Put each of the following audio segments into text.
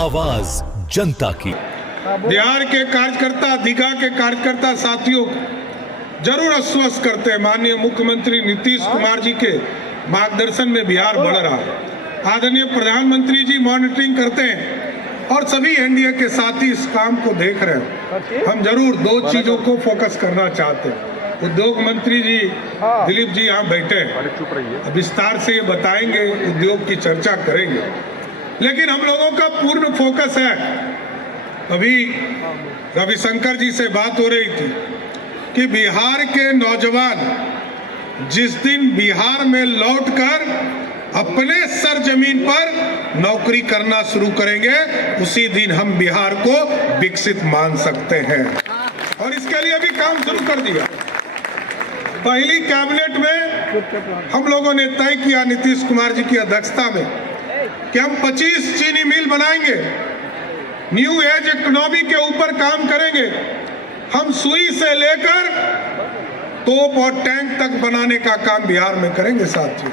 आवाज जनता की। बिहार के कार्यकर्ता, दीघा के कार्यकर्ता साथियों जरूर आश्वस्त करते हैं, माननीय मुख्यमंत्री नीतीश कुमार जी के मार्गदर्शन में बिहार बढ़ रहा है। आदरणीय प्रधानमंत्री जी मॉनिटरिंग करते हैं और सभी एनडीए के साथी इस काम को देख रहे हैं। हम जरूर दो चीजों को फोकस करना चाहते हैं। उद्योग मंत्री जी दिलीप जी यहाँ बैठे हैं, विस्तार से ये बताएंगे, उद्योग की चर्चा करेंगे, लेकिन हम लोगों का पूर्ण फोकस है। अभी रविशंकर जी से बात हो रही थी कि बिहार के नौजवान जिस दिन बिहार में लौटकर अपने सरजमीन पर नौकरी करना शुरू करेंगे, उसी दिन हम बिहार को विकसित मान सकते हैं। और इसके लिए भी काम शुरू कर दिया। पहली कैबिनेट में हम लोगों ने तय किया नीतीश कुमार जी की अध्यक्षता में कि हम 25 चीनी मिल बनाएंगे, न्यू एज इकोनॉमी के ऊपर काम करेंगे। हम सुई से लेकर तोप और टैंक तक बनाने का काम बिहार में करेंगे साथियों।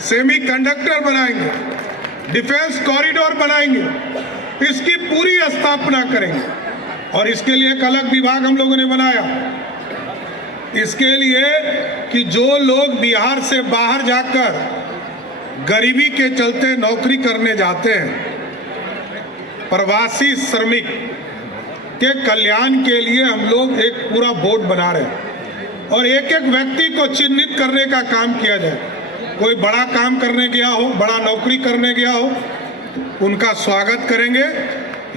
सेमी कंडक्टर बनाएंगे, डिफेंस कॉरिडोर बनाएंगे, इसकी पूरी स्थापना करेंगे। और इसके लिए एक अलग विभाग हम लोगों ने बनाया, इसके लिए कि जो लोग बिहार से बाहर जाकर गरीबी के चलते नौकरी करने जाते हैं, प्रवासी श्रमिक के कल्याण के लिए हम लोग एक पूरा बोर्ड बना रहे हैं और एक एक व्यक्ति को चिन्हित करने का काम किया जाए। कोई बड़ा काम करने गया हो, बड़ा नौकरी करने गया हो, उनका स्वागत करेंगे,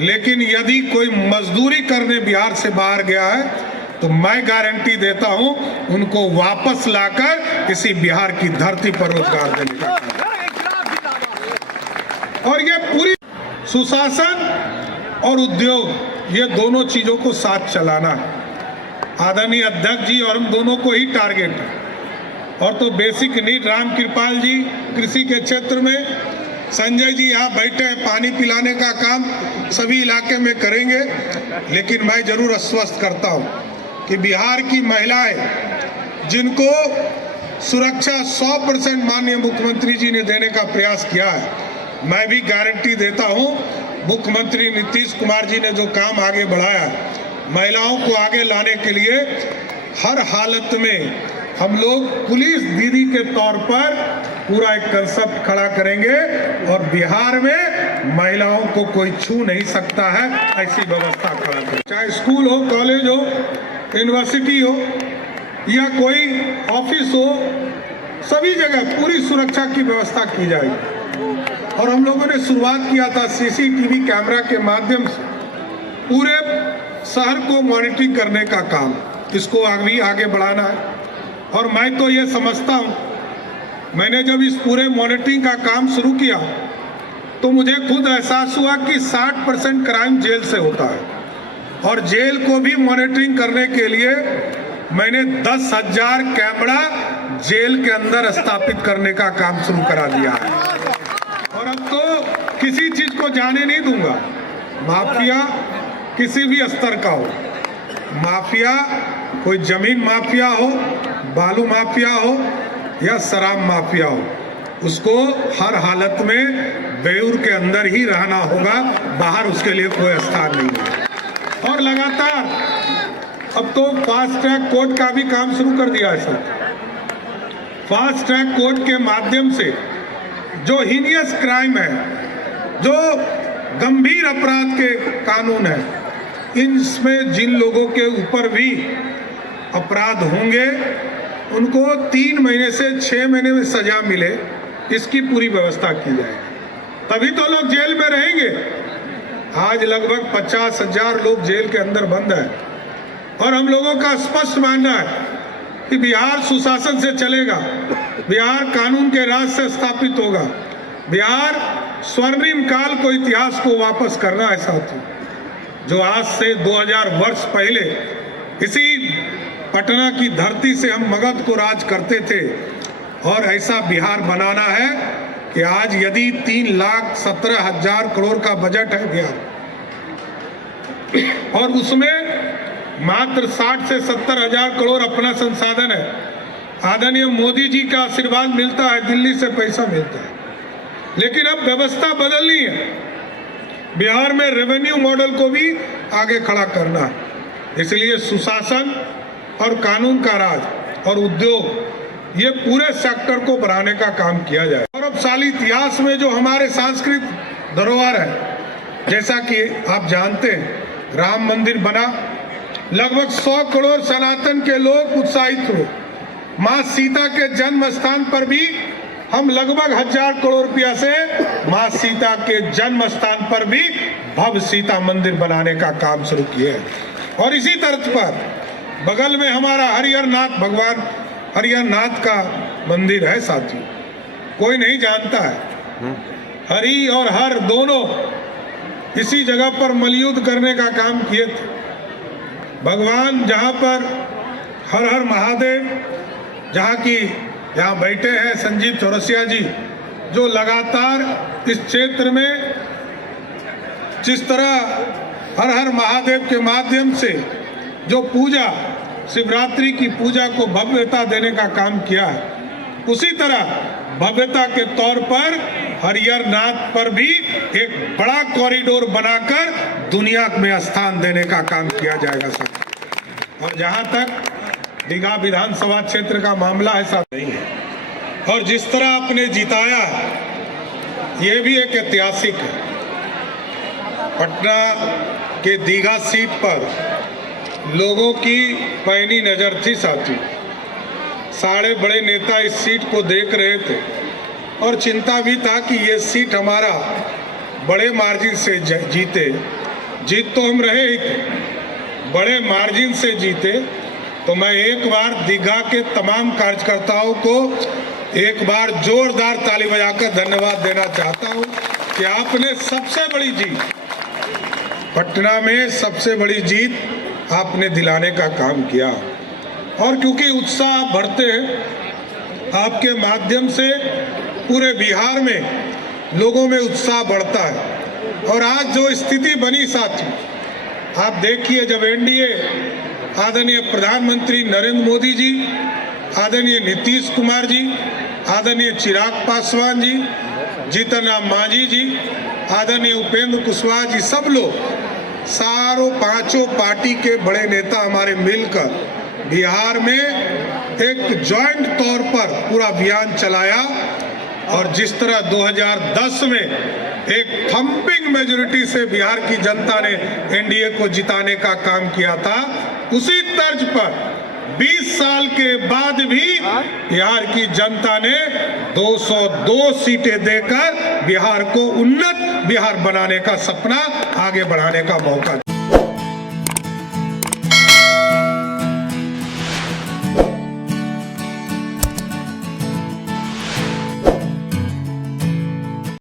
लेकिन यदि कोई मजदूरी करने बिहार से बाहर गया है तो मैं गारंटी देता हूं उनको वापस लाकर इसी बिहार की धरती पर रोजगार देने का। और ये पूरी सुशासन और उद्योग, ये दोनों चीजों को साथ चलाना है। आदरणीय अध्यक्ष जी और हम दोनों को ही टारगेट है। और तो बेसिक नीड राम कृपाल जी कृषि के क्षेत्र में, संजय जी यहाँ बैठे हैं, पानी पिलाने का काम सभी इलाके में करेंगे। लेकिन मैं जरूर आश्वस्त करता हूँ कि बिहार की महिलाएं जिनको सुरक्षा 100% माननीय मुख्यमंत्री जी ने देने का प्रयास किया है, मैं भी गारंटी देता हूं मुख्यमंत्री नीतीश कुमार जी ने जो काम आगे बढ़ाया है, महिलाओं को आगे लाने के लिए हर हालत में हम लोग पुलिस दीदी के तौर पर पूरा एक कंसेप्ट खड़ा करेंगे और बिहार में महिलाओं को कोई छू नहीं सकता है, ऐसी व्यवस्था खड़ा करेंगे। चाहे स्कूल हो, कॉलेज हो, यूनिवर्सिटी हो या कोई ऑफिस हो, सभी जगह पूरी सुरक्षा की व्यवस्था की जाएगी। और हम लोगों ने शुरुआत किया था सीसीटीवी कैमरा के माध्यम से पूरे शहर को मॉनिटरिंग करने का काम, इसको आगे बढ़ाना है। और मैं तो ये समझता हूँ, मैंने जब इस पूरे मॉनिटरिंग का काम शुरू किया तो मुझे खुद एहसास हुआ कि 60% क्राइम जेल से होता है। और जेल को भी मॉनिटरिंग करने के लिए मैंने 10,000 कैमरा जेल के अंदर स्थापित करने का काम शुरू करा दिया है। और अब तो किसी चीज को जाने नहीं दूंगा। माफिया किसी भी स्तर का हो, माफिया कोई जमीन माफिया हो, बालू माफिया हो या शराब माफिया हो, उसको हर हालत में बेऊर के अंदर ही रहना होगा, बाहर उसके लिए कोई स्थान नहीं है। और लगातार अब तो फास्ट ट्रैक कोर्ट का भी काम शुरू कर दिया है सर। फास्ट ट्रैक कोर्ट के माध्यम से जो हीनियस क्राइम है, जो गंभीर अपराध के कानून है, इनमें जिन लोगों के ऊपर भी अपराध होंगे उनको 3 महीने से 6 महीने में सजा मिले, इसकी पूरी व्यवस्था की जाएगी। तभी तो लोग जेल में रहेंगे। आज लगभग 50,000 लोग जेल के अंदर बंद हैं। और हम लोगों का स्पष्ट मानना है कि बिहार सुशासन से चलेगा, बिहार कानून के राज से स्थापित होगा, बिहार स्वर्णिम काल को, इतिहास को वापस करना है साथियों। जो आज से 2000 वर्ष पहले इसी पटना की धरती से हम मगध को राज करते थे, और ऐसा बिहार बनाना है कि आज यदि 3,17,000 करोड़ का बजट है बिहार, और उसमें मात्र 60 से 70,000 करोड़ अपना संसाधन है। आदरणीय मोदी जी का आशीर्वाद मिलता है, दिल्ली से पैसा मिलता है, लेकिन अब व्यवस्था बदलनी है। बिहार में रेवेन्यू मॉडल को भी आगे खड़ा करना है। इसलिए सुशासन और कानून का राज और उद्योग ये पूरे सेक्टर को बढ़ाने का काम किया जाए। गौरवशाली इतिहास में जो हमारे सांस्कृतिक धरोहर है, जैसा कि आप जानते हैं राम मंदिर बना, लगभग 100 करोड़ सनातन के लोग उत्साहित हुए। माँ सीता के जन्म स्थान पर भी हम लगभग 1000 करोड़ रुपया से माँ सीता के जन्म स्थान पर भी भव्य सीता मंदिर बनाने का काम शुरू किए। और इसी तर्ज पर बगल में हमारा हरिहरनाथ, भगवान हरिहरनाथ का मंदिर है साथियों, कोई नहीं जानता है। हरि और हर दोनों इसी जगह पर मलयुद्ध करने का काम किए थे। भगवान जहाँ पर हर हर महादेव, जहाँ की यहाँ बैठे हैं संजीव चौरसिया जी, जो लगातार इस क्षेत्र में जिस तरह हर हर महादेव के माध्यम से जो पूजा, शिवरात्रि की पूजा को भव्यता देने का काम किया है, उसी तरह भव्यता के तौर पर हरिहरनाथ पर भी एक बड़ा कॉरिडोर बनाकर दुनिया में स्थान देने का काम किया जाएगा सर। और जहां तक दीघा विधानसभा क्षेत्र का मामला है साथ नहीं है, और जिस तरह आपने जिताया ये भी एक ऐतिहासिक है। पटना के दीघा सीट पर लोगों की पैनी नजर थी साथी, सारे बड़े नेता इस सीट को देख रहे थे और चिंता भी था कि ये सीट हमारा बड़े मार्जिन से जीते। जीत तो हम रहे ही थे, बड़े मार्जिन से जीते। तो मैं एक बार दीघा के तमाम कार्यकर्ताओं को एक बार जोरदार ताली बजाकर धन्यवाद देना चाहता हूं कि आपने सबसे बड़ी जीत, पटना में सबसे बड़ी जीत आपने दिलाने का काम किया। और क्योंकि उत्साह बढ़ते आपके माध्यम से पूरे बिहार में लोगों में उत्साह बढ़ता है। और आज जो स्थिति बनी साथी, आप देखिए, जब एनडीए आदरणीय प्रधानमंत्री नरेंद्र मोदी जी, आदरणीय नीतीश कुमार जी, आदरणीय चिराग पासवान जी, जीतन राम मांझी जी, आदरणीय उपेंद्र कुशवाहा जी, सब लोग, सारों पांचों पार्टी के बड़े नेता हमारे मिलकर बिहार में एक जॉइंट तौर पर पूरा अभियान चलाया। और जिस तरह 2010 में एक थंपिंग मेजोरिटी से बिहार की जनता ने एनडीए को जिताने का काम किया था, उसी तर्ज पर 20 साल के बाद भी बिहार की जनता ने 202 सीटें देकर बिहार को उन्नत बिहार बनाने का सपना आगे बढ़ाने का मौका दिया।